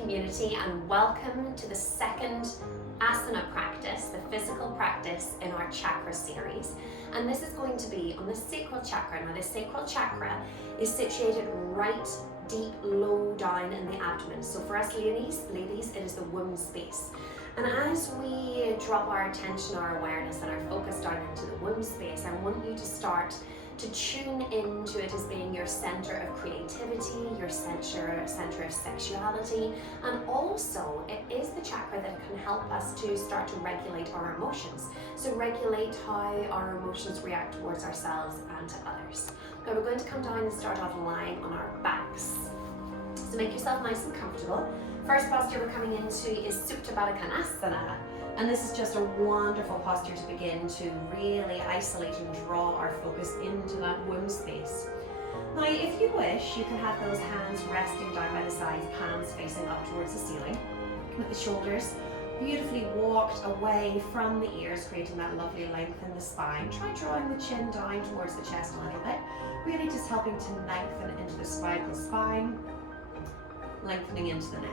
community, and welcome to the second asana practice, the physical practice in our chakra series. And this is going to be on the sacral chakra. Now the sacral chakra is situated right deep low down in the abdomen. So for us ladies, it is the womb space. And as we drop our attention, our awareness and our focus down into the womb space, I want you to start to tune into it as being your center of creativity, your center of sexuality, and also it is the chakra that can help us to start to regulate our emotions. So regulate how our emotions react towards ourselves and to others. Now we're going to come down and start off lying on our backs. So make yourself nice and comfortable. First posture we're coming into is Supta Baddha Konasana. And this is just a wonderful posture to begin to really isolate and draw our focus into that womb space. Now, if you wish, you can have those hands resting down by the sides, palms facing up towards the ceiling, with the shoulders beautifully walked away from the ears, creating that lovely length in the spine. Try drawing the chin down towards the chest a little bit, really just helping to lengthen into the cervical spine, lengthening into the neck.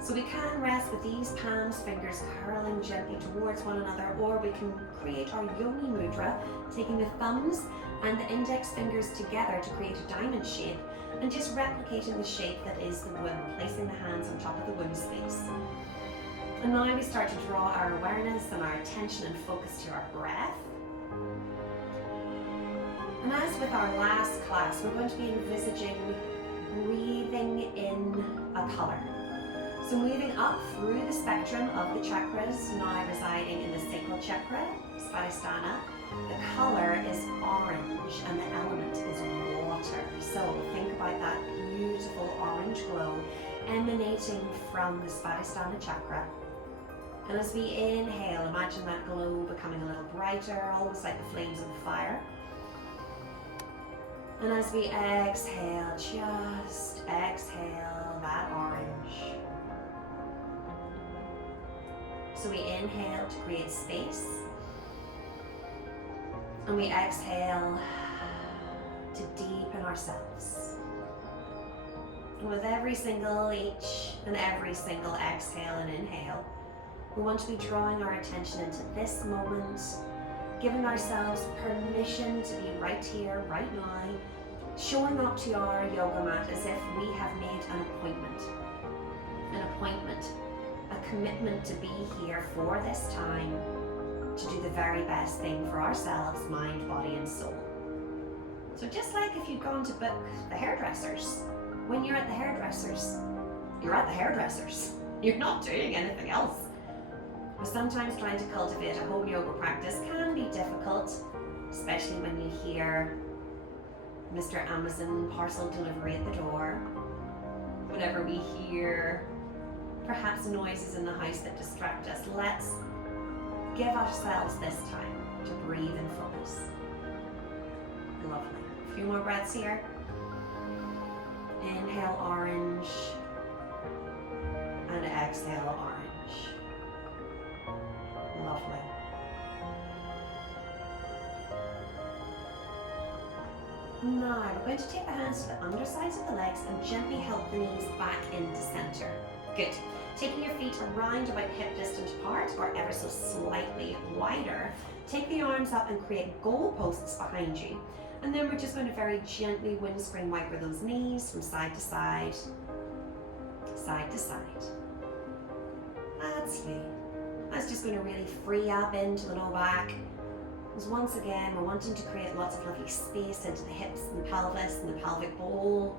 So we can rest with these palms, fingers curling gently towards one another, or we can create our yoni mudra, taking the thumbs and the index fingers together to create a diamond shape, and just replicating the shape that is the womb, placing the hands on top of the womb space. And now we start to draw our awareness and our attention and focus to our breath. And as with our last class, we're going to be envisaging breathing in a color. So moving up through the spectrum of the chakras, now residing in the Sacral Chakra, Svadhisthana, the color is orange and the element is water. So think about that beautiful orange glow emanating from the Svadhisthana chakra. And as we inhale, imagine that glow becoming a little brighter, almost like the flames of a fire. And as we exhale, just exhale that orange. So we inhale to create space, and we exhale to deepen ourselves. And with every single exhale and inhale, we want to be drawing our attention into this moment, giving ourselves permission to be right here, right now, showing up to our yoga mat as if we have made an appointment, a commitment to be here for this time, to do the very best thing for ourselves, mind, body and soul. So just like if you'd gone to book the hairdressers, when you're at the hairdressers, you're at the hairdressers. You're not doing anything else. But sometimes trying to cultivate a home yoga practice can be difficult, especially when you hear Mr. Amazon parcel delivery at the door. Whenever we hear perhaps noises in the house that distract us, let's give ourselves this time to breathe and focus. Lovely. A few more breaths here. Inhale orange and exhale orange. Lovely. Now we're going to take the hands to the undersides of the legs and gently help the knees back into center. Good. Taking your feet around about hip distance apart or ever so slightly wider. Take the arms up and create goalposts behind you. And then we're just going to very gently windscreen wiper those knees from side to side, side to side. That's you. That's just going to really free up into the low back. Because once again, we're wanting to create lots of lovely space into the hips and the pelvis and the pelvic bowl,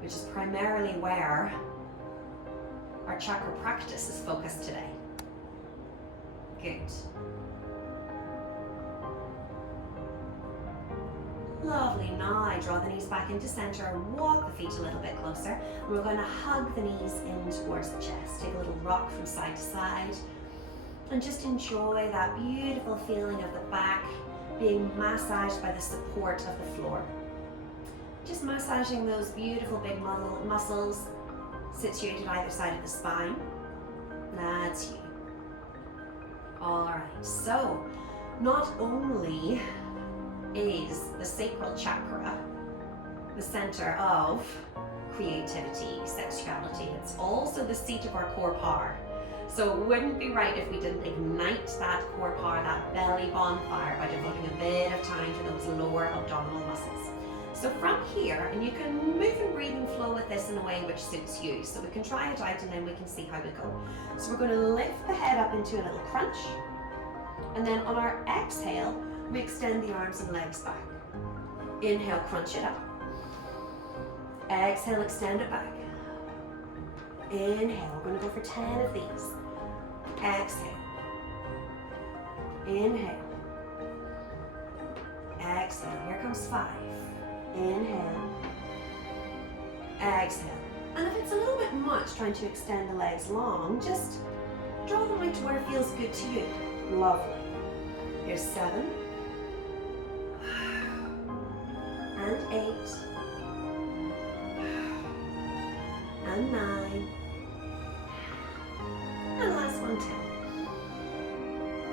which is primarily where our chakra practice is focused today. Good. Lovely. Now draw the knees back into center and walk the feet a little bit closer. And we're going to hug the knees in towards the chest. Take a little rock from side to side. And just enjoy that beautiful feeling of the back being massaged by the support of the floor. Just massaging those beautiful big muscles situated either side of the spine. That's you. Alright, so not only is the sacral chakra the center of creativity, sexuality. It's also the seat of our core power. So it wouldn't be right if we didn't ignite that core power, that belly bonfire, by devoting a bit of time to those lower abdominal muscles. So from here, and you can move and breathe and flow with this in a way which suits you. So we can try it out and then we can see how we go. So we're going to lift the head up into a little crunch. And then on our exhale, we extend the arms and legs back. Inhale, crunch it up. Exhale, extend it back. Inhale, we're going to go for 10 of these. Exhale. Inhale. Exhale. Here comes 5. Inhale. Exhale. And if it's a little bit much trying to extend the legs long, just draw them out to where it feels good to you. Lovely. Here's 7. And 8. And 9. And last one, 10.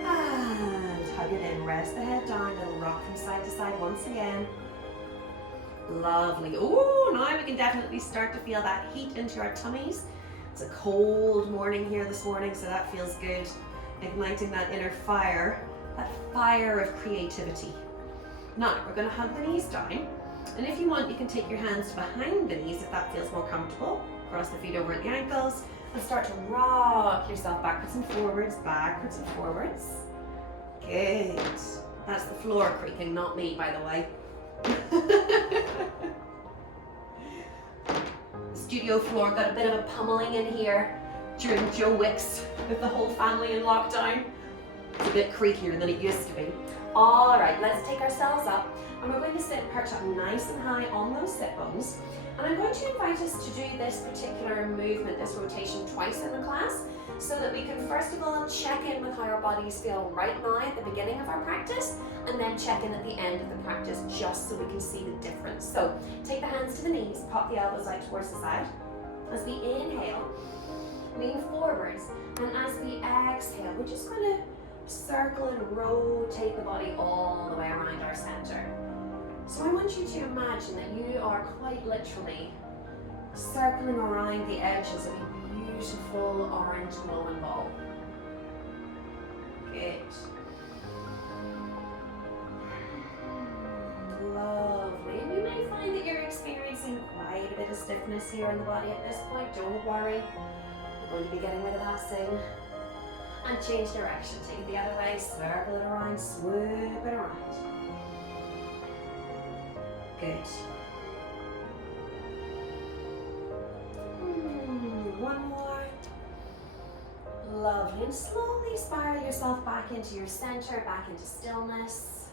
And hug it in. Rest the head down. Little rock from side to side once again. Lovely. Oh, now we can definitely start to feel that heat into our tummies. It's a cold morning here this morning, so that feels good. Igniting that inner fire, that fire of creativity. Now, we're going to hug the knees down. And if you want, you can take your hands behind the knees if that feels more comfortable. Cross the feet over at the ankles and start to rock yourself backwards and forwards, backwards and forwards. Good. That's the floor creaking, not me, by the way. The studio floor got a bit of a pummeling in here during Joe Wicks with the whole family in lockdown. It's a bit creakier than it used to be. All right, let's take ourselves up and we're going to sit perched up nice and high on those sit bones. And I'm going to invite us to do this particular movement, this rotation, twice in the class, so that we can first of all check in with how our bodies feel right now at the beginning of our practice, and then check in at the end of the practice, just so we can see the difference. So take the hands to the knees, pop the elbows out towards the side. As we inhale, lean forwards, and as we exhale, we're just going to circle and rotate the body all the way around our center. So I want you to imagine that you are quite literally circling around the edges of a beautiful orange glowing ball. Good. Lovely. And you may find that you're experiencing quite a bit of stiffness here in the body at this point. Don't worry. We're going to be getting rid of that soon. And change direction. Take it the other way. Circle it around. Swoop it around. Good. One more. Lovely. And slowly spiral yourself back into your center, back into stillness.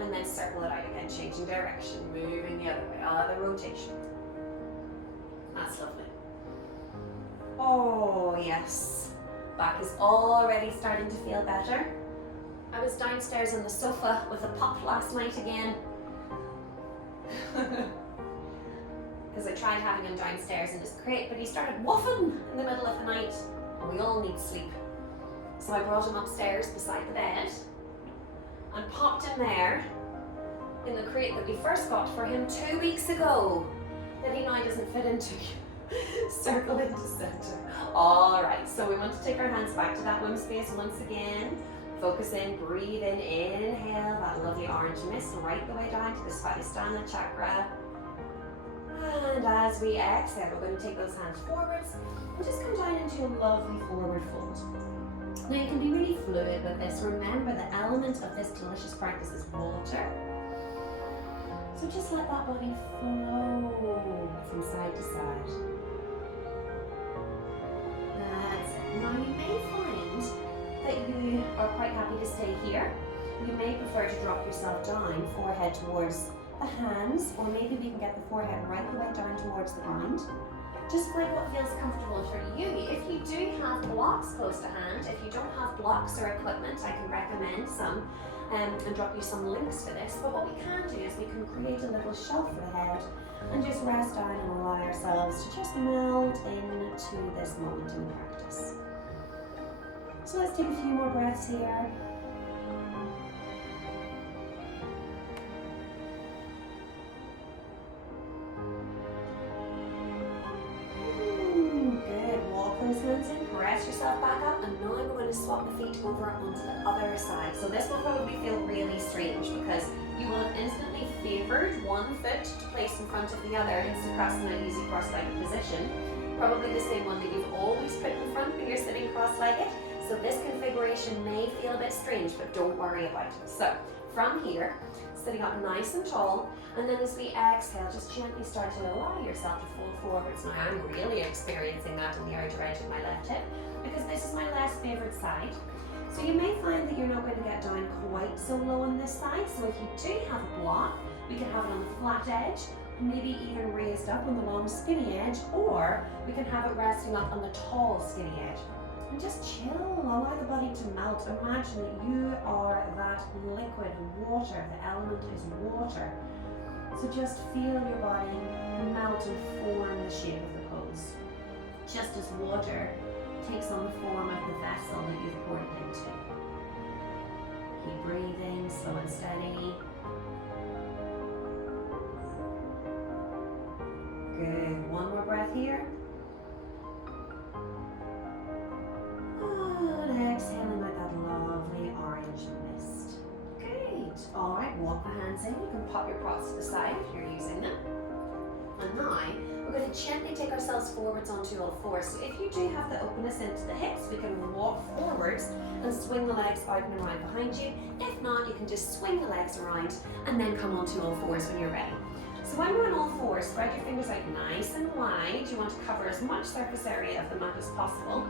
And then circle it out again, changing direction, moving the other way, other rotation. That's lovely. Oh, yes. Back is already starting to feel better. I was downstairs on the sofa with a pup last night again. Because I tried having him downstairs in his crate, but he started woofing in the middle of the night, and we all need sleep. So I brought him upstairs beside the bed and popped him there in the crate that we first got for him 2 weeks ago, that he now doesn't fit into. Circle into center. All right, so we want to take our hands back to that womb space once again. Focus in, breathe in, inhale that lovely orange mist right the way down to the Svadhisthana chakra. And as we exhale, we're going to take those hands forwards and just come down into a lovely forward fold. Now you can be really fluid with this. Remember, the element of this delicious practice is water. So just let that body flow from side to side. That's it. Now you may find that you are quite happy to stay here. You may prefer to drop yourself down, forehead towards the hands, or maybe we can get the forehead right the way down towards the ground. Just find what feels comfortable for you. If you do have blocks close to hand, if you don't have blocks or equipment, I can recommend some and drop you some links to this. But what we can do is we can create a little shelf for the head and just rest down and allow ourselves to just melt into this moment in the practice. So let's take a few more breaths here. rest yourself back up, and now we're going to swap the feet over onto the other side. So this will probably feel really strange because you will have instantly favored one foot to place in front of the other in Svadhisthana, easy cross-legged position. Probably the same one that you've always put in front when you're sitting cross-legged. So this configuration may feel a bit strange, but don't worry about it. So from here, sitting up nice and tall, and then as we exhale, just gently start to allow yourself to fold forwards. Now I'm really experiencing that in the outer edge of my left hip because this is my less favoured side. So you may find that you're not going to get down quite so low on this side. So if you do have a block, we can have it on the flat edge, maybe even raised up on the long skinny edge, or we can have it resting up on the tall skinny edge. And just chill, allow the body to melt. Imagine that you are that liquid water, the element is water. So just feel your body melt and form the shape of the pose. Just as water takes on the form of the vessel that you've poured it into. Keep breathing, slow and steady. Good, one more breath here. And exhaling like that lovely orange mist. Good. All right, walk the hands in. You can pop your props to the side if you're using them. And now we're going to gently take ourselves forwards onto all fours. So if you do have the openness into the hips, we can walk forwards and swing the legs out and around behind you. If not, you can just swing the legs around and then come onto all fours when you're ready. So when we're on all fours, spread your fingers out nice and wide. You want to cover as much surface area of the mat as possible.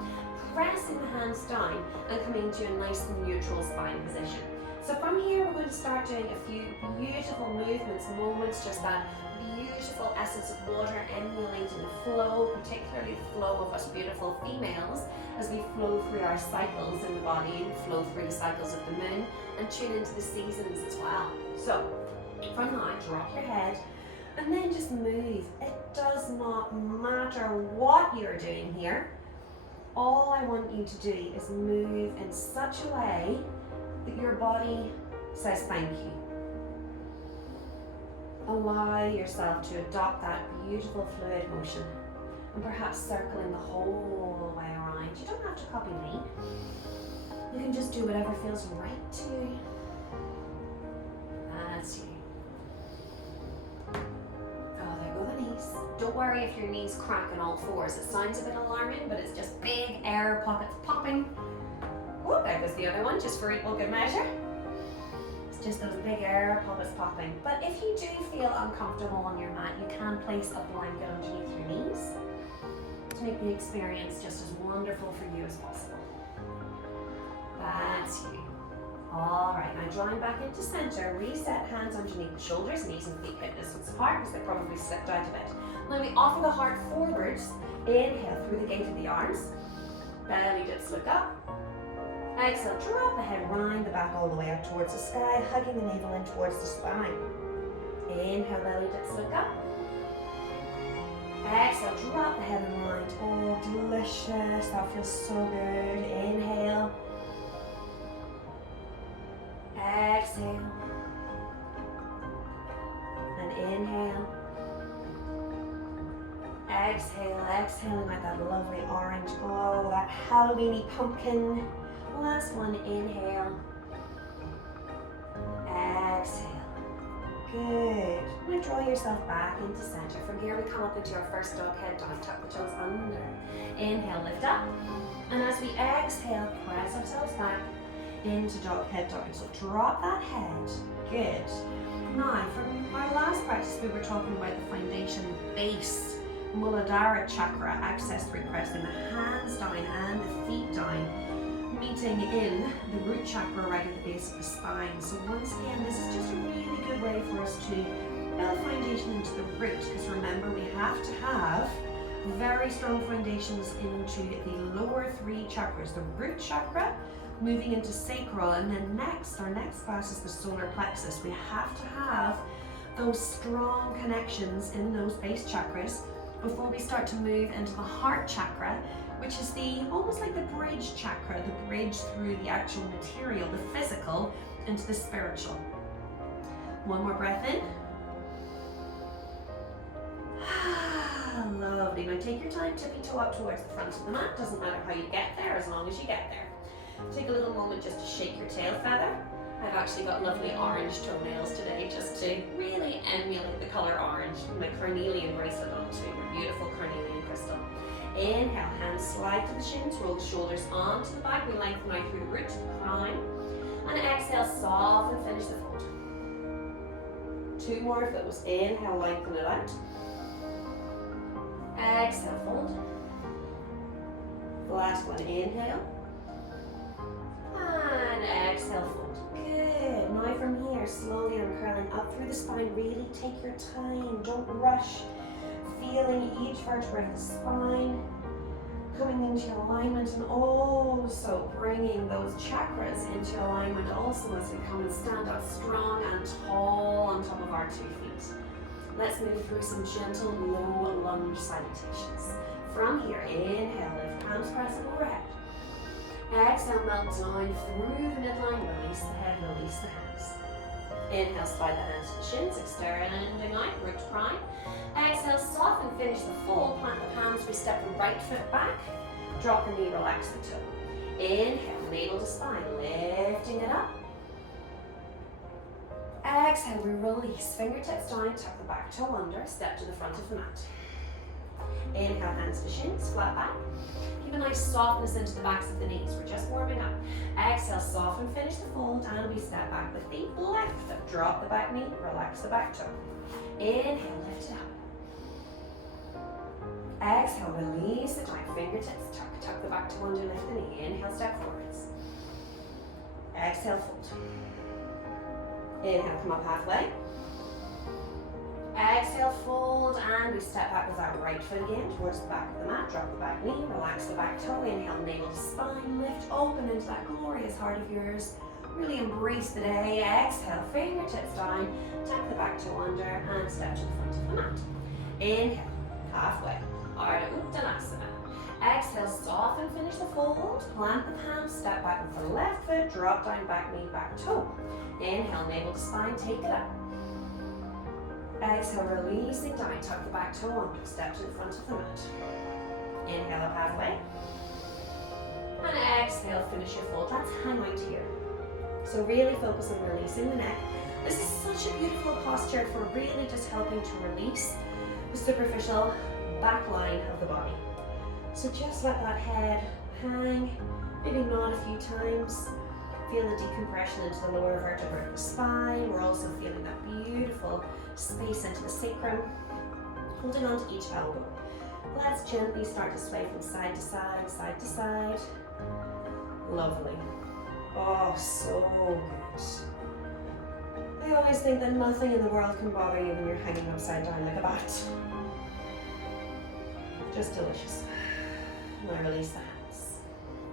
Pressing the hands down and coming to a nice and neutral spine position. So from here, we're going to start doing a few beautiful movements, moments, just that beautiful essence of water emulating the flow, particularly the flow of us beautiful females as we flow through our cycles in the body and flow through the cycles of the moon and tune into the seasons as well. So from now, drop your head and then just move. It does not matter what you're doing here. All I want you to do is move in such a way that your body says thank you. Allow yourself to adopt that beautiful fluid motion and perhaps circling the whole way around. You don't have to copy me. You can just do whatever feels right to you. That's you. Oh, there go the knees. Don't worry if your knees crack on all fours. It sounds a bit alarming, but it's just big air pockets popping. Whoop, there goes the other one, just for equal good measure. It's just those big air pockets popping. But if you do feel uncomfortable on your mat, you can place a blanket underneath your knees to make the experience just as wonderful for you as possible. That's you. All right, now drawing back into center, reset hands underneath the shoulders, knees and feet hip distance apart because they probably slipped out a bit. Now we offer the heart forwards. Inhale through the gate of the arms. Belly dips, look up. Exhale, drop the head round the back all the way up towards the sky, hugging the navel in towards the spine. Inhale, belly dips, look up. Exhale, drop the head and round. Oh, delicious. That feels so good. Inhale. Exhale. And inhale. Exhale, exhaling like that lovely orange. Oh, that Halloweeny pumpkin. Last one, inhale. Exhale. Good. Now draw yourself back into center. From here we come up into our first dog head down, tuck the toes under. Inhale, lift up. And as we exhale, press ourselves back into dog head down. So drop that head. Good. Now, from our last practice, we were talking about the foundation base, Muladhara chakra, access through pressing the hands down and the feet down, meeting in the root chakra right at the base of the spine. So once again, this is just a really good way for us to build foundation into the root, because remember, we have to have very strong foundations into the lower three chakras, the root chakra, moving into sacral, and then next, our next class is the solar plexus. We have to have those strong connections in those base chakras before we start to move into the heart chakra, which is almost like the bridge chakra, the bridge through the actual material, the physical, into the spiritual. One more breath in. Lovely. Now take your time, tippy toe up towards the front of the mat. Doesn't matter how you get there. there as long as you get there. Take a little moment just to shake your tail feather. I've actually got lovely orange toenails today just to really emulate the color orange. My carnelian bracelet on too, my beautiful carnelian crystal. Inhale, hands slide to the shins, roll the shoulders onto the back. We lengthen out through the root, crown. And exhale, soften, finish the fold. 2 more of those. Inhale, lengthen it out. Exhale, fold. Last one, inhale. And exhale, fold. Good. Now from here, slowly uncurling up through the spine. Really take your time. Don't rush. Feeling each vertebra of the spine. Coming into alignment and also bringing those chakras into alignment also as we come and stand up strong and tall on top of our 2 feet. Let's move through some gentle low lunge salutations. From here, inhale, lift palms, press overhead. Exhale, melt down through the midline, release the head, release the hands. Inhale, slide the hands to the shins, extending out, root prime. Exhale, soften, finish the fold, plant the palms, we step the right foot back, drop the knee, relax the toe. Inhale, navel to spine, lifting it up. Exhale, we release, fingertips down, tuck the back toe under, step to the front of the mat. Inhale, hands to shins, flat back. Keep a nice softness into the backs of the knees. We're just warming up. Exhale, soften, finish the fold, and we step back with the left foot. Drop the back knee, relax the back toe. Inhale, lift it up. Exhale, release it down. Fingertips, tuck the back toe under, lift the knee. Inhale, step forwards. Exhale, fold. Inhale, come up halfway. Exhale, fold, and we step back with our right foot again towards the back of the mat. Drop the back knee, relax the back toe. Inhale, navel to spine, lift open into that glorious heart of yours. Really embrace the day. Exhale, fingertips down, tuck the back toe under, and step to the front of the mat. Inhale, halfway, Ardha Uttanasana. Exhale, soften, finish the fold. Plant the palms, step back with the left foot, drop down, back knee, back toe. Inhale, navel to spine, take it up. Exhale, releasing down, tuck the back toe under, step to the front of the mat. Inhale up halfway. And exhale, finish your fold. Let's hang out here. So really focus on releasing the neck. This is such a beautiful posture for really just helping to release the superficial back line of the body. So just let that head hang, maybe nod a few times. Feel the decompression into the lower vertebra of the spine. We're also feeling that beautiful space into the sacrum, holding on to each elbow. Let's gently start to sway from side to side, side to side. Lovely. Oh, so good. I always think that nothing in the world can bother you when you're hanging upside down like a bat. Just delicious. Now release the hands.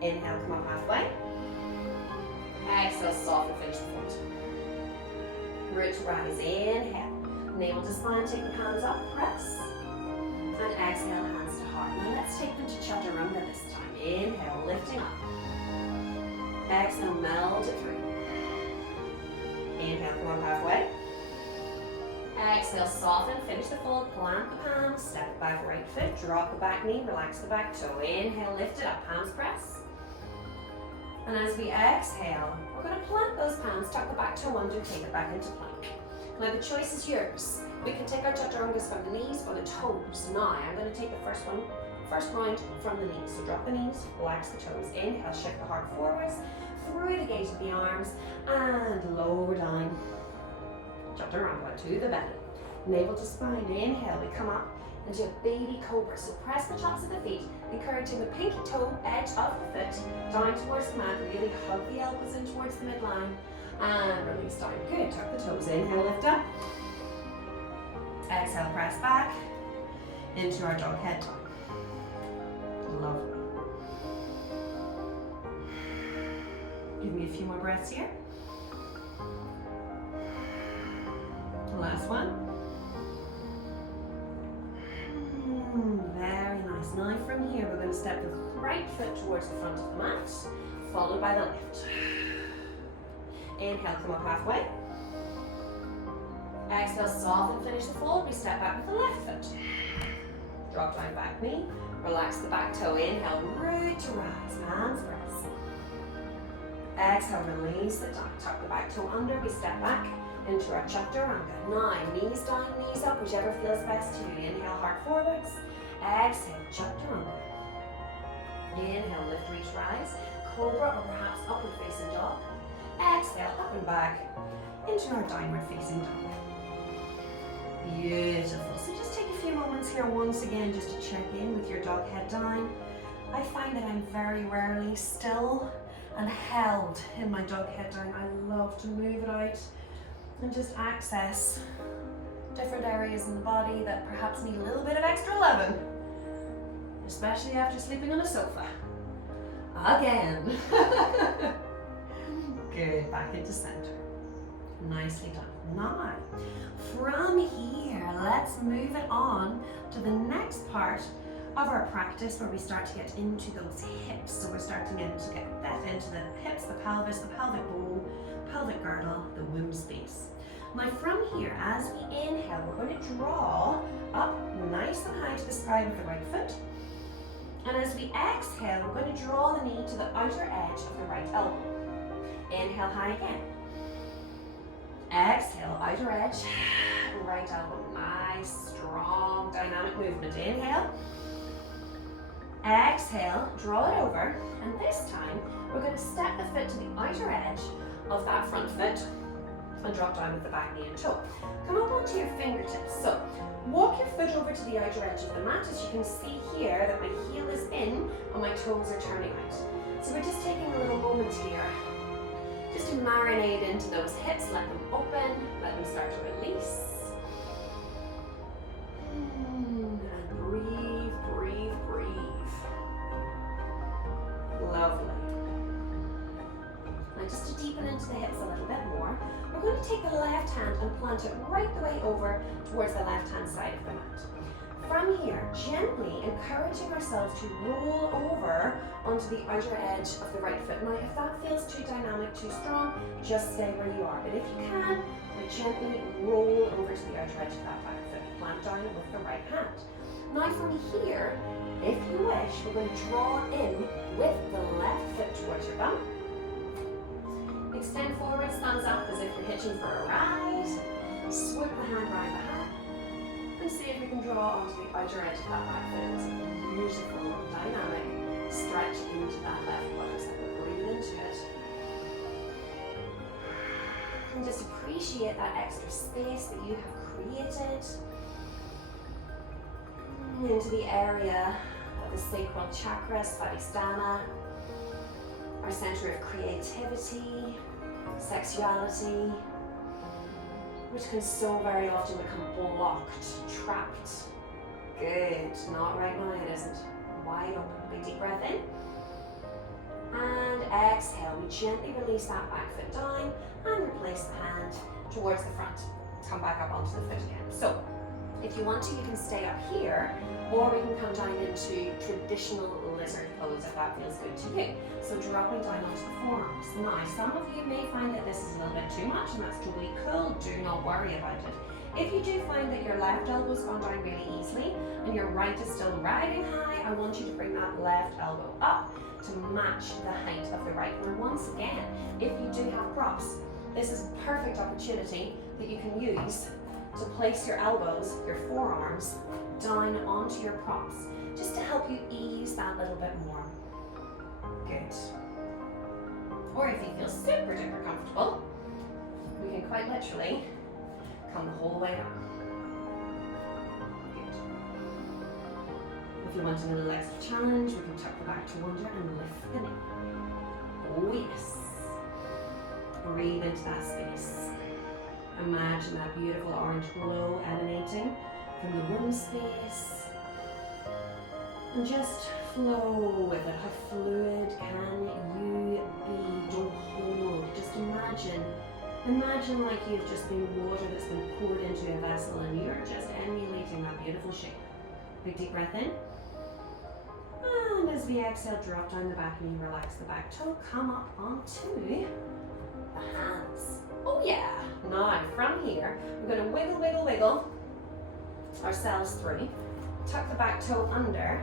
Inhale, come up halfway. Exhale, soften, finish the fold. Root to rise, inhale. Navel to spine, take the palms up, press. And exhale, hands to heart. Now let's take them to chaturanga this time. Inhale, lifting up. Exhale, melt it through. Inhale, come up halfway. Exhale, soften, finish the fold, plant the palms, step back right foot, drop the back knee, relax the back toe. Inhale, lift it up, palms press. And as we exhale, we're going to plant those palms, tuck the back toe under, take it back into plank. Now the choice is yours. We can take our chaturangas from the knees or the toes. Now I'm going to take the first round from the knees. So drop the knees, relax the toes. Inhale, shift the heart forwards, through the gate of the arms, and lower down. Chaturanga to the belly. Navel to spine. Inhale, we come up into a baby cobra. So press the tops of the feet, encouraging the pinky toe edge of the foot down towards the mat. Really hug the elbows in towards the midline. And release down. Good. Tuck the toes. Inhale, lift up. Exhale, press back into our dog head down. Lovely. Give me a few more breaths here. Last one. Very nice. Now from here, we're going to step the right foot towards the front of the mat, followed by the left. Inhale, come up halfway. Exhale, soften, finish the fold. We step back with the left foot. Drop down back knee. Relax the back toe. Inhale, root to rise. Hands exhale, release it down. Tuck the back toe under, we step back into our chaturanga. Now, knees down, knees up, whichever feels best to you. Inhale, heart forwards. Exhale, chaturanga. Inhale, lift, reach, rise. Cobra or perhaps upward facing dog. Exhale, up and back into our downward facing dog. Beautiful. So just take a few moments here once again just to check in with your dog head down. I find that I'm very rarely still and held in my dog head down. I love to move it out and just access different areas in the body that perhaps need a little bit of extra loving, especially after sleeping on a sofa. Again. Good, back into center. Nicely done. Now, from here, let's move it on to the next part of our practice where we start to get into those hips. So we're starting to get that into the hips, the pelvis, the pelvic bowl, pelvic girdle, the womb space. Now from here, as we inhale, we're going to draw up nice and high to the sky with the right foot. And as we exhale, we're going to draw the knee to the outer edge of the right elbow. Inhale high again. Exhale, outer edge, right elbow. Nice, strong, dynamic movement. Inhale. Exhale, draw it over. And this time, we're going to step the foot to the outer edge of that front foot and drop down with the back knee and toe. Come up onto your fingertips. So, walk your foot over to the outer edge of the mat. As you can see here that my heel is in and my toes are turning out. So we're just taking a little moment here just to marinate into those hips. Let them open, let them start to release. And breathe, breathe, breathe. Lovely. Now just to deepen into the hips a little bit more, we're going to take the left hand and plant it right the way over towards the left hand side of the mat. From here, gently encouraging ourselves to roll over onto the outer edge of the right foot. Now, if that feels too dynamic, too strong, just stay where you are. But if you can, gently roll over to the outer edge of that back foot. Plant down with the right hand. Now from here, if you wish, we're going to draw in with the left foot towards your bum. Extend forward, thumbs up as if you're hitching for a ride. Swoop the hand round the hat. And see if we can draw onto the outer edge of that back foot. It's a beautiful, dynamic stretch into that left quadricep. Breathe into it. And just appreciate that extra space that you have created. Into the area of the Sacral Chakra, Svadhisthana, our center of creativity, sexuality, which can so very often become blocked, trapped. Good, not right now, it isn't. Wide open, big deep breath in. And exhale, we gently release that back foot down and replace the hand towards the front. Come back up onto the foot again. So, if you want to, you can stay up here, or we can come down into traditional lizard pose if that feels good to you. So dropping down onto the forearms. Now, some of you may find that this is a little bit too much, and that's totally cool. Do not worry about it. If you do find that your left elbow's gone down really easily, and your right is still riding high, I want you to bring that left elbow up to match the height of the right. And once again, if you do have props, this is a perfect opportunity that you can use to place your elbows, your forearms, down onto your props, just to help you ease that little bit more. Good. Or if you feel super duper comfortable, we can quite literally come the whole way down. Good. If you're wanting a little extra challenge, we can tuck the back to under and lift the knee. Oh yes. Breathe into that space. Imagine that beautiful orange glow emanating from the womb space. And just flow with it. How fluid can you be? Don't hold. Just imagine like you've just been water that's been poured into a vessel and you're just emulating that beautiful shape. Big deep breath in. And as we exhale, drop down the back knee, relax the back toe, come up onto the hands. Oh yeah. Now from here, we're going to wiggle, wiggle, wiggle ourselves through. Tuck the back toe under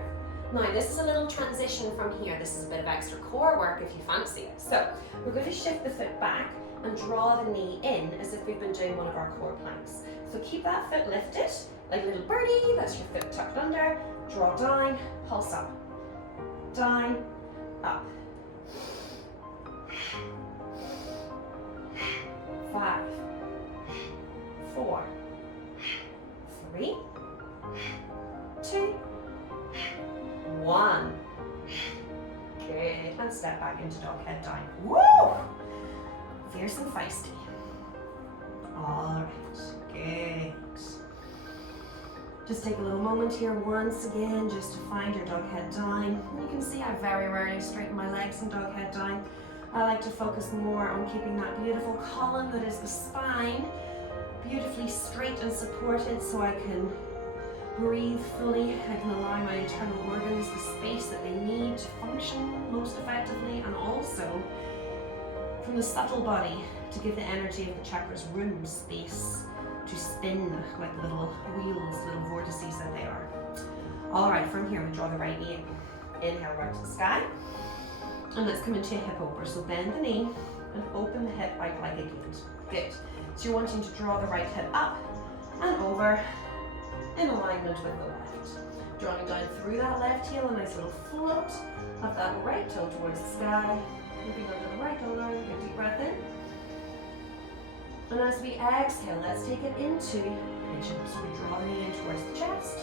Now this is a little transition from here. This is a bit of extra core work if you fancy it. So we're going to shift the foot back and draw the knee in as if we've been doing one of our core planks. So keep that foot lifted like a little birdie. That's your foot tucked under. Draw down, pulse up, down, up. 5, 4, 3, 2, 1. Good. And step back into dog head down. Woo! Fierce and feisty. All right. Good. Just take a little moment here once again just to find your dog head down. You can see I very rarely straighten my legs in dog head down. I like to focus more on keeping that beautiful column that is the spine beautifully straight and supported so I can breathe fully. I can allow my internal organs the space that they need to function most effectively, and also from the subtle body to give the energy of the chakras room, space to spin like little wheels, little vortices that they are. All right, from here we draw the right knee in. Inhale right to the sky. And let's come into a hip over. So bend the knee and open the hip out like a gate. Good. So you're wanting to draw the right hip up and over in alignment with the left. Drawing down through that left heel, a nice little float of that right toe towards the sky. Looking under the right elbow, a deep breath in. And as we exhale, let's take it into pigeon. So we draw the knee in towards the chest.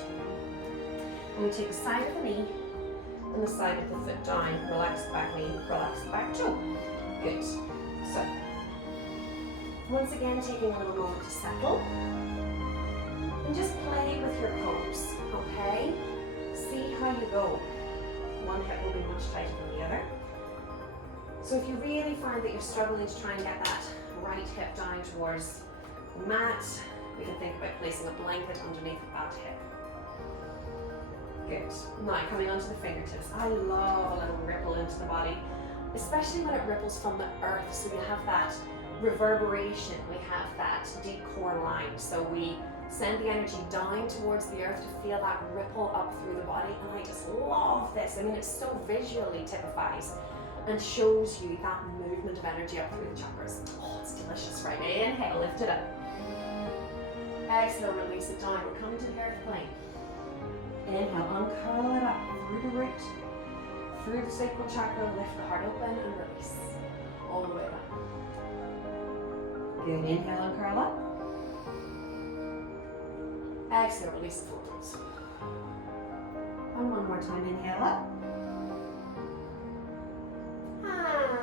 And we take the side of the knee and the side of the foot down. Relax the back knee, relax the back toe. Good. So, once again, taking a little moment to settle. And just play with your pose, okay? See how you go. One hip will be much tighter than the other. So if you really find that you're struggling to try and get that right hip down towards the mat, we can think about placing a blanket underneath that hip. Good. Now coming onto the fingertips. I love a little ripple into the body, especially when it ripples from the earth. So we have that reverberation, we have that deep core line. So we send the energy down towards the earth to feel that ripple up through the body. And I just love this. I mean, it so visually typifies and shows you that movement of energy up through the chakras. Oh, it's delicious, right? Inhale, lift it up. Exhale, release it down. We're coming to the earth plane. Inhale, uncurl it up through the root, through the sacral chakra, lift the heart open and release. All the way back. Good, inhale, uncurl up. Exhale, release it forwards. And one more time, inhale up.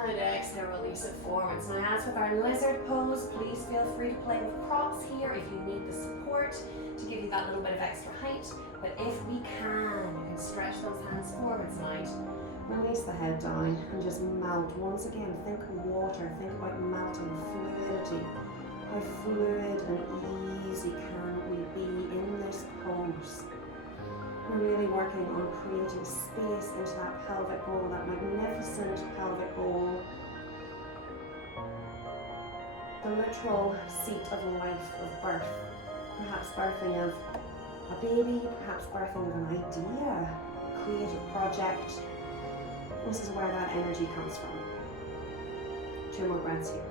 And exhale, release it forwards. Now as with our lizard pose, please feel free to play with props here if you need the support to give you that little bit of extra height. But if we can, you can stretch those hands forwards now. Release the head down and just melt. Once again, think water, think about melting fluidity. How fluid and easy can we be in this pose? We're really working on creating space into that pelvic bowl, that magnificent pelvic bowl. The literal seat of life, of birth. Perhaps birthing of a baby, perhaps birthing of an idea, creative project. This is where that energy comes from. 2 more breaths here.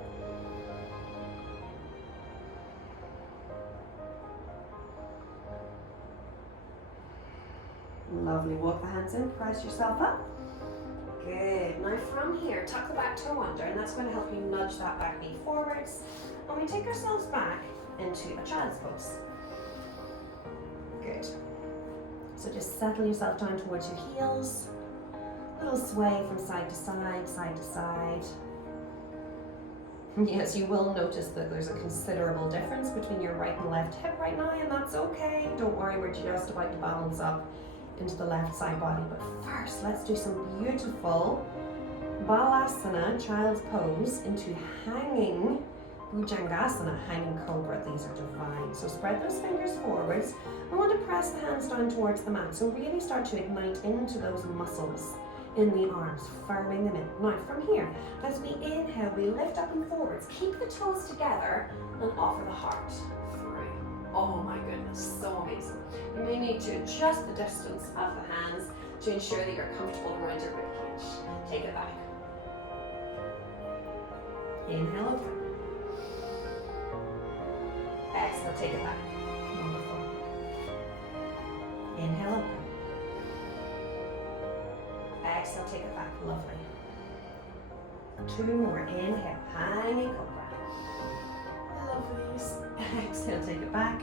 Lovely. Walk the hands in, press yourself up. Good. Now from here, tuck the back toe under, and that's going to help you nudge that back knee forwards. And we take ourselves back into a child's pose. Good. So just settle yourself down towards your heels. A little sway from side to side, side to side. Yes, you will notice that there's a considerable difference between your right and left hip right now, and that's okay. Don't worry, we're just about to balance up into the left side body. But first, let's do some beautiful Balasana, child's pose, into hanging Bhujangasana, hanging cobra. These are divine. So spread those fingers forwards. I want to press the hands down towards the mat. So really start to ignite into those muscles in the arms, firming them in. Now from here, as we inhale, we lift up and forwards. Keep the toes together and offer the heart through. Oh my goodness, so amazing. You may need to adjust the distance of the hands to ensure that you're comfortable around your ribcage. Take it back. Inhale, open. Exhale, take it back. Wonderful. Inhale, open. Exhale, take it back. Lovely. 2 more. Inhale, hanging cobra. Lovely. Exhale, take it back.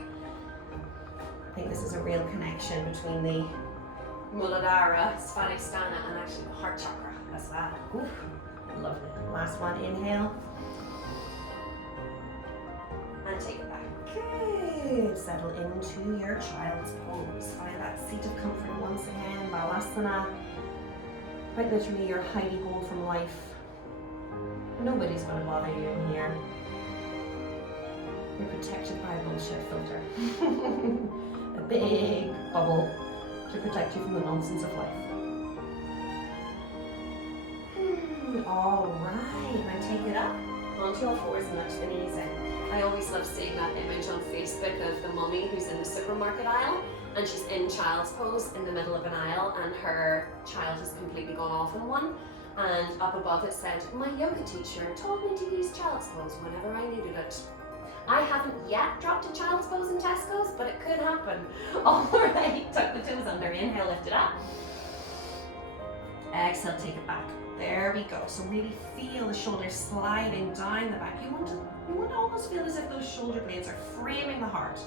I think this is a real connection between the Muladhara, Svadhisthana, and actually the heart chakra as well. Ooh, lovely. Last one. Inhale. And take it back. Good. Settle into your child's pose. Find that seat of comfort once again. Balasana. Quite literally your hidey hole from life. Nobody's going to bother you in here. You're protected by a bullshit filter. A big bubble to protect you from the nonsense of life. All right, now take it up onto your fours and nudge the knees in. I always love seeing that image on Facebook of the mummy who's in the supermarket aisle and she's in child's pose in the middle of an aisle and her child has completely gone off in one. And up above it said, my yoga teacher told me to use child's pose whenever I needed it. I haven't yet dropped a child's pose in Tesco's, but it could happen. All right, tuck the toes under. Inhale, lift it up. Exhale, take it back. There we go. So really feel the shoulders sliding down the back. You want to almost feel as if those shoulder blades are framing the heart.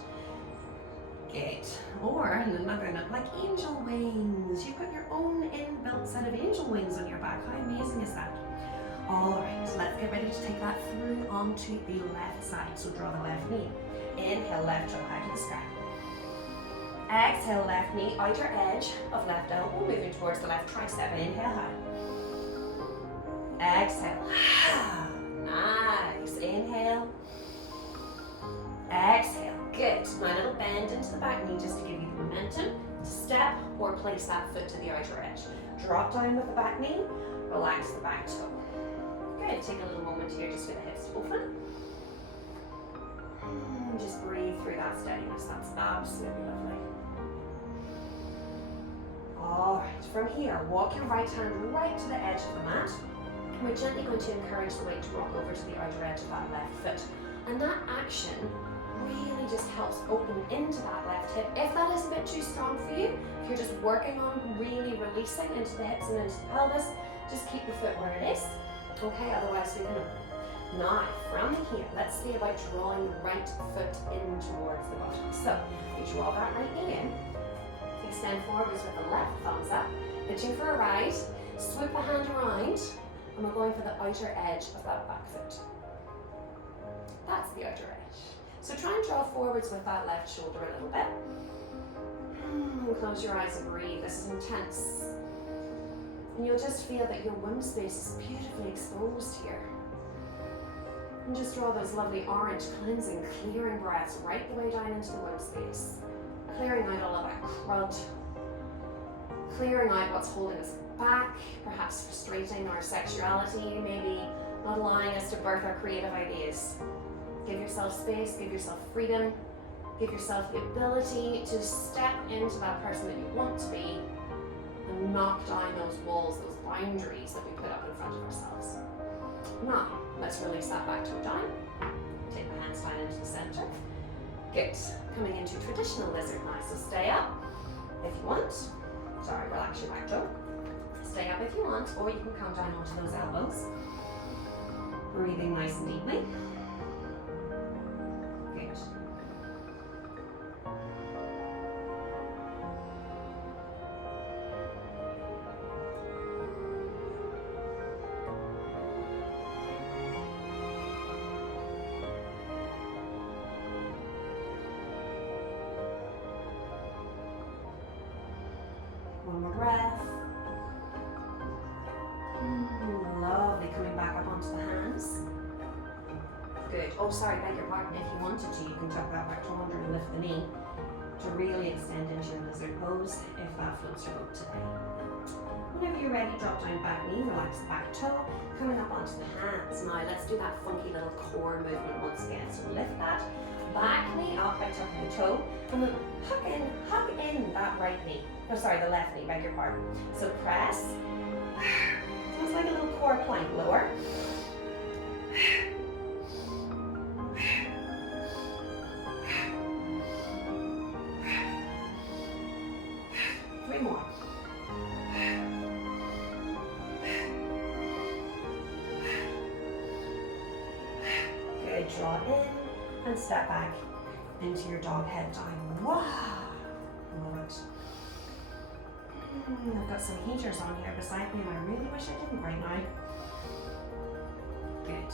Good. Or another note, like angel wings. You've got your own inbuilt set of angel wings on your back. How amazing is that? All right, let's get ready to take that through onto the left side. So draw the left knee. Inhale, left toe high to the sky. Exhale, left knee, outer edge of left elbow, moving towards the left tricep. Inhale, high. Exhale. Nice. Inhale. Exhale. Good. Now a little bend into the back knee just to give you the momentum to step or place that foot to the outer edge. Drop down with the back knee. Relax the back toe. Good. Take a little moment here just for the hips to open. Just breathe through that steadiness. That's absolutely lovely. Alright, from here, walk your right hand right to the edge of the mat. We're gently going to encourage the weight to rock over to the outer edge of that left foot. And that action really just helps open into that left hip. If that is a bit too strong for you, if you're just working on really releasing into the hips and into the pelvis, just keep the foot where it is. Okay, otherwise we can open. Now, from here, let's see about drawing the right foot in towards the bottom. So, you draw that right knee in, extend forwards with the left thumbs up, pitching for a ride, swoop the hand around, and we're going for the outer edge of that back foot. That's the outer edge. So try and draw forwards with that left shoulder a little bit. And close your eyes and breathe. This is intense. And you'll just feel that your womb space is beautifully exposed here. And just draw those lovely orange, cleansing, clearing breaths right the way down into the womb space. Clearing out all of that crud. Clearing out what's holding us back, perhaps frustrating our sexuality, maybe not allowing us to birth our creative ideas. Give yourself space, give yourself freedom, give yourself the ability to step into that person that you want to be and knock down those walls, those boundaries that we put up in front of ourselves. Now, let's release that back toe down. Take the hands down into the center. Good. Coming into traditional lizard now, so stay up if you want. Sorry, relax your back toe. Stay up if you want, or you can come down onto those elbows. Breathing nice and deeply. Good. One more breath. Lovely, coming back up onto the hands. Good. Oh, sorry, beg your pardon. If you wanted to, you can tuck that back to under and lift the knee to really extend into your lizard pose if that floats your boat today. Whenever you're ready, drop down back knee, relax the back toe, coming up onto the hands. Now let's do that funky little core movement once again. So lift that back knee up by tucking the toe, and then hug in that right knee. Oh, sorry, the left knee, beg your pardon. So press. It's like a little core plank. Lower. 3 more. Good, draw in and step back into your dog head down. Wow, love it. I've got some heaters on here beside me and I really wish I didn't right now. Good.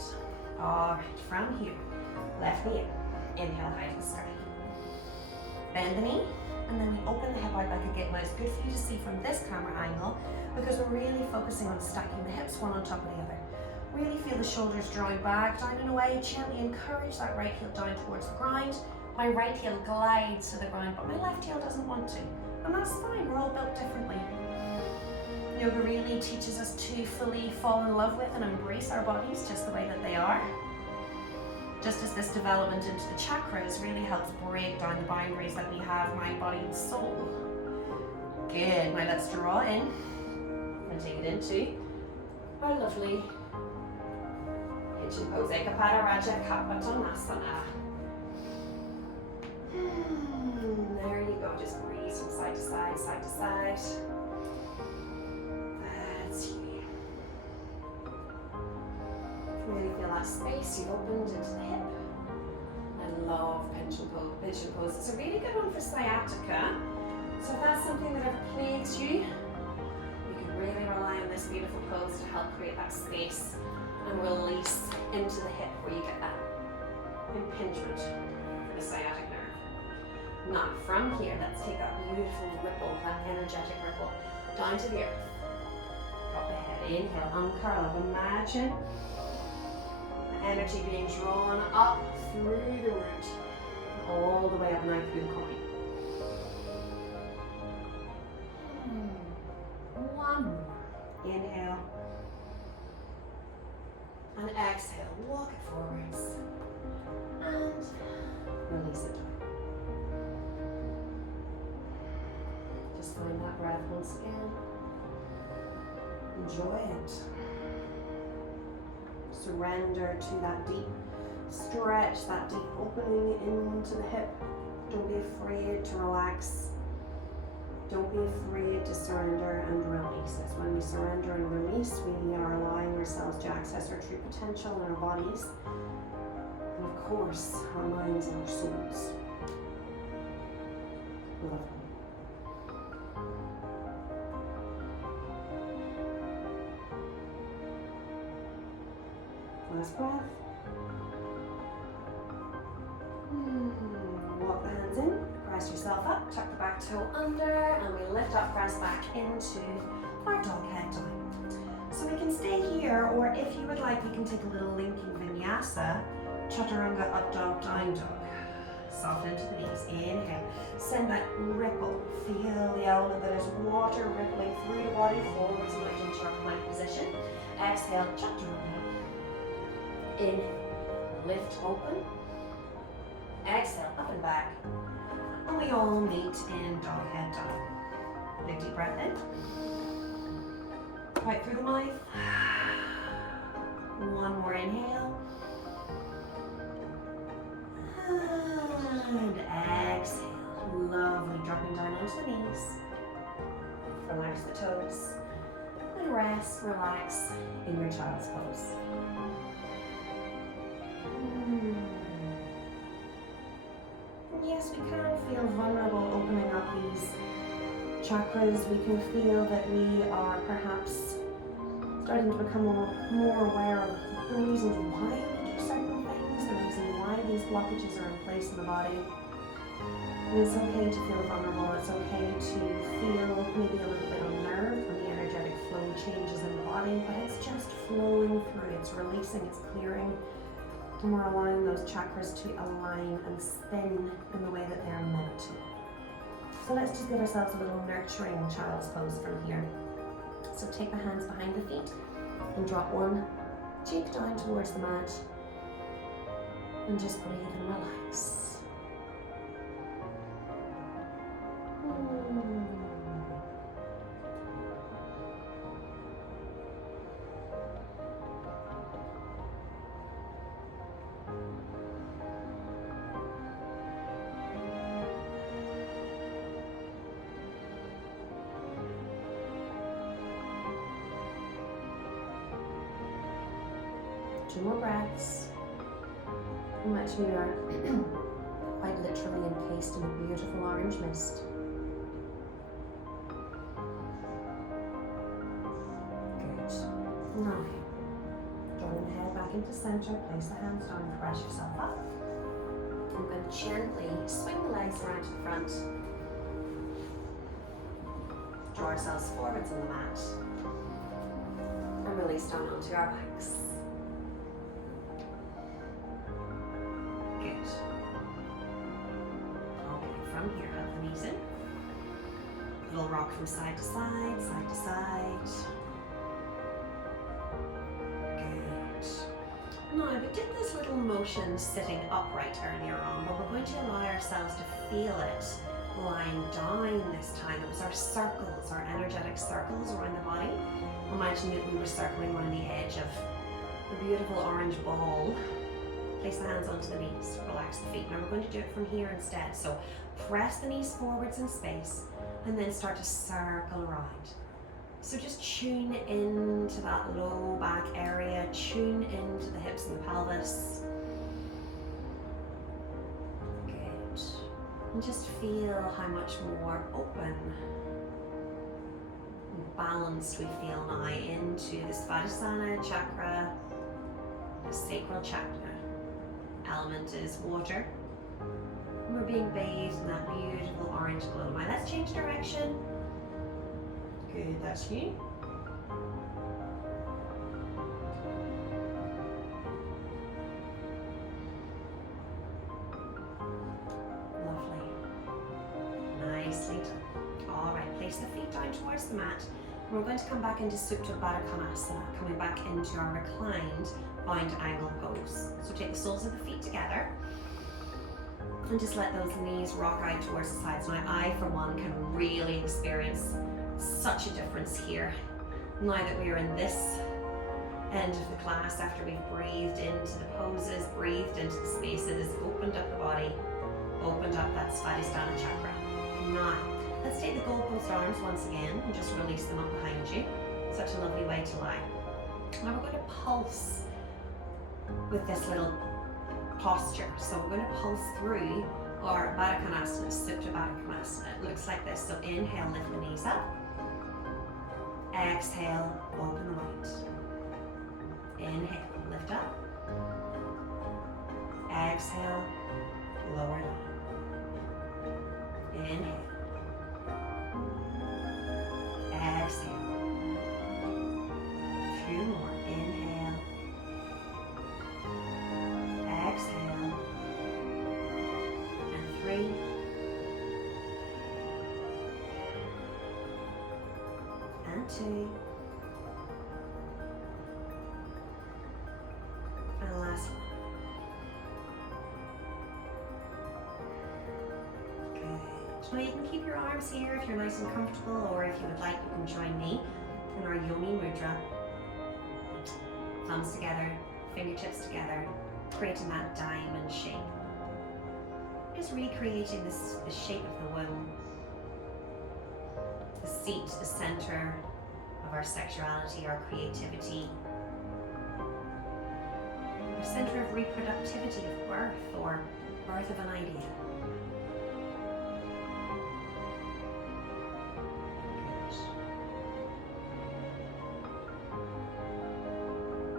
Alright, from here, left knee in. Inhale, high to the sky. Bend the knee, and then we open the hip out like a gate. Now it's good for you to see from this camera angle because we're really focusing on stacking the hips one on top of the other. Really feel the shoulders drawing back, down and away. Gently encourage that right heel down towards the ground. My right heel glides to the ground, but my left heel doesn't want to. And that's fine, we're all built differently. Yoga really teaches us to fully fall in love with and embrace our bodies just the way that they are. Just as this development into the chakras really helps break down the boundaries that we have, mind, body, and soul. Good, now let's draw in and take it into our lovely pigeon pose. Ekapada Raja Kapatanasana. There you go, just breathe from side to side, side to side. That's you. Really feel that space you've opened into the hip. I love pigeon pose. It's a really good one for sciatica. So if that's something that ever plagues you, you can really rely on this beautiful pose to help create that space and release into the hip where you get that impingement for the sciatic nerve. Now from here, let's take that beautiful ripple, that energetic ripple, down to the earth. Drop the head, inhale, uncurl up. Imagine the energy being drawn up through the root, all the way up and out through the coin. One more. Inhale. And exhale, walk it forwards. And release it down. Just find that breath once again. Enjoy it. Surrender to that deep stretch, that deep opening into the hip. Don't be afraid to relax. Don't be afraid to surrender and release. It's when we surrender and release, we are allowing ourselves to access our true potential in our bodies. And of course, our minds and our souls. Lovely. Last breath. Walk the hands in, press yourself up, tuck the back toe under, and we lift up, press back into our dog head down. So we can stay here, or if you would like, we can take a little linking vinyasa, chaturanga up dog, down dog. Soften into the knees, inhale, send that ripple, feel the element that is water rippling through the body, forwards and out into our plank position. Exhale, chaturanga. Inhale, lift open. Exhale, up and back. And we all meet in dog head down. Big deep breath in. Right through the mouth. One more inhale. And exhale. Lovely. Dropping down onto the knees. Relax the toes. And rest, relax in your child's pose. Yes, we can feel vulnerable opening up these chakras. We can feel that we are perhaps starting to become more aware of the reasons why we do certain things, the reason why these blockages are in place in the body. And it's okay to feel vulnerable. It's okay to feel maybe a little bit unnerved when the energetic flow changes in the body, but it's just flowing through. It's releasing, it's clearing. And we're allowing those chakras to align and spin in the way that they're meant to. So let's just give ourselves a little nurturing child's pose from here. So take the hands behind the feet and drop one cheek down towards the mat. And just breathe and relax. 2 more breaths. Imagine you are quite literally encased in a beautiful orange mist. Good. Now, drawing the head back into center, place the hands down and press yourself up. I'm going to gently swing the legs around to the front. Draw ourselves forwards on the mat. And release down onto our backs. Good. Okay, from here, hug the knees in. Little rock from side to side, side to side. Good. Now, we did this little motion sitting upright earlier on, but we're going to allow ourselves to feel it lying down this time. It was our circles, our energetic circles around the body. Imagine that we were circling around the edge of a beautiful orange ball. Place the hands onto the knees, relax the feet. Now we're going to do it from here instead. So press the knees forwards in space and then start to circle around. So just tune into that low back area, tune into the hips and the pelvis. Good. And just feel how much more open and balanced we feel now into the Svadhisthana chakra, the Sacral Chakra. Element is water. And we're being bathed in that beautiful orange glow. Now let's change direction. Good, that's you. Lovely. Nicely done. All right, place the feet down towards the mat. We're going to come back into Supta Baddha Konasana, coming back into our reclined bound angle pose. So take the soles of the feet together and just let those knees rock out towards the sides. Now I, for one, can really experience such a difference here now that we are in this end of the class, after we've breathed into the poses, breathed into the spaces, opened up the body, opened up that Svadhisthana chakra. Now, let's take the goalpost arms once again and just release them up behind you. Such a lovely way to lie. Now we're going to pulse with this little posture. So we're going to pulse through our Baddha Konasana, Supta Baddha Konasana. It looks like this. So inhale, lift the knees up. Exhale, open them out. Inhale, lift up. Exhale, lower down. Inhale. Exhale. 2 more. Inhale. Exhale. And 3. And 2. And last one. Good. Now you can keep your arms here if you're nice and comfortable, or if you would like, you can join me in our Yomi Mudra. Thumbs together, fingertips together, creating that diamond shape. Just recreating the shape of the womb, the seat, the center of our sexuality, our creativity, our center of reproductivity, of birth, or birth of an idea.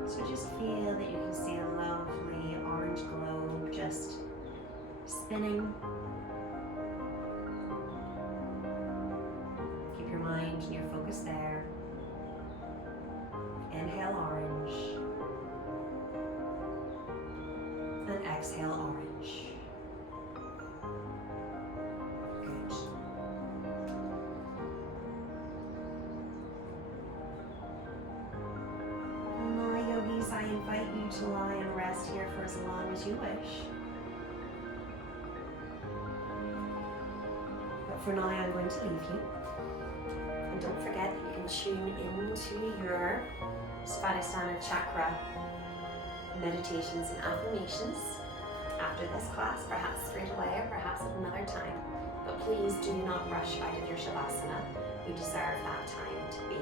So just feel that you can see a lovely orange globe just spinning. Keep your mind and your focus there. Inhale orange. And exhale orange. Good. I invite you to lie and rest here for as long as you wish. But for now, I'm going to leave you. And don't forget that you can tune into your Svadhisthana chakra meditations and affirmations after this class, perhaps straight away or perhaps at another time. But please do not rush out of your Shavasana. You deserve that time to be